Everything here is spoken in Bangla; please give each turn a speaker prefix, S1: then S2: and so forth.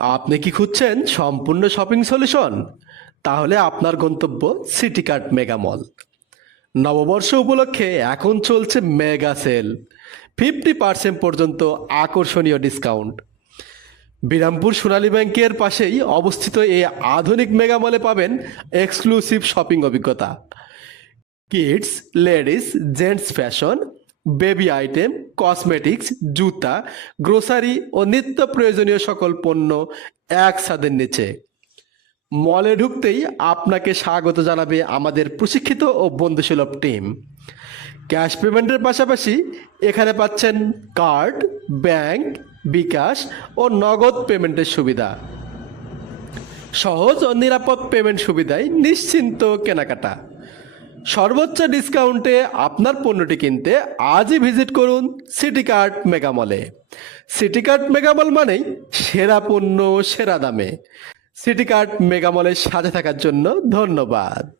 S1: আপনি কি খুঁজছেন সম্পূর্ণ শপিং সলিউশন? তাহলে আপনার গন্তব্য সিটি কার্ট মেগা মল। নববর্ষ উপলক্ষে এখন চলছে মেগা সেল। ফিফটি পার্সেন্ট পর্যন্ত আকর্ষণীয় ডিসকাউন্ট। বিরামপুর সোনালী ব্যাংকের পাশেই অবস্থিত এই আধুনিক মেগা মলে পাবেন এক্সক্লুসিভ শপিং অভিজ্ঞতা। Kids, ladies, gents fashion, baby item cosmetics জুতা গ্রোসারি ও নিত্য প্রয়োজনীয় সকল পণ্য এক ছাদের নিচে মলে ঢুকতেই আপনাকে স্বাগত জানাবে আমাদের প্রশিক্ষিত ও বন্ধুসুলভ টিম। ক্যাশ পেমেন্টের পাশাপাশি এখানে পাচ্ছেন কার্ড, ব্যাংক, বিকাশ ও নগদ পেমেন্টের সুবিধা। সহজ ও নিরাপদ পেমেন্ট সুবিধায় নিশ্চিন্ত কেনাকাটা। সর্বোচ্চ ডিসকাউন্টে আপনার পণ্যটি কিনতে আজই ভিজিট করুন সিটি কার্ট মেগামলে সিটি কার্ট মেগামল মানেই সেরা পণ্য, সেরা দামে। সিটি কার্ট মেগামলের সাথে থাকার জন্য ধন্যবাদ।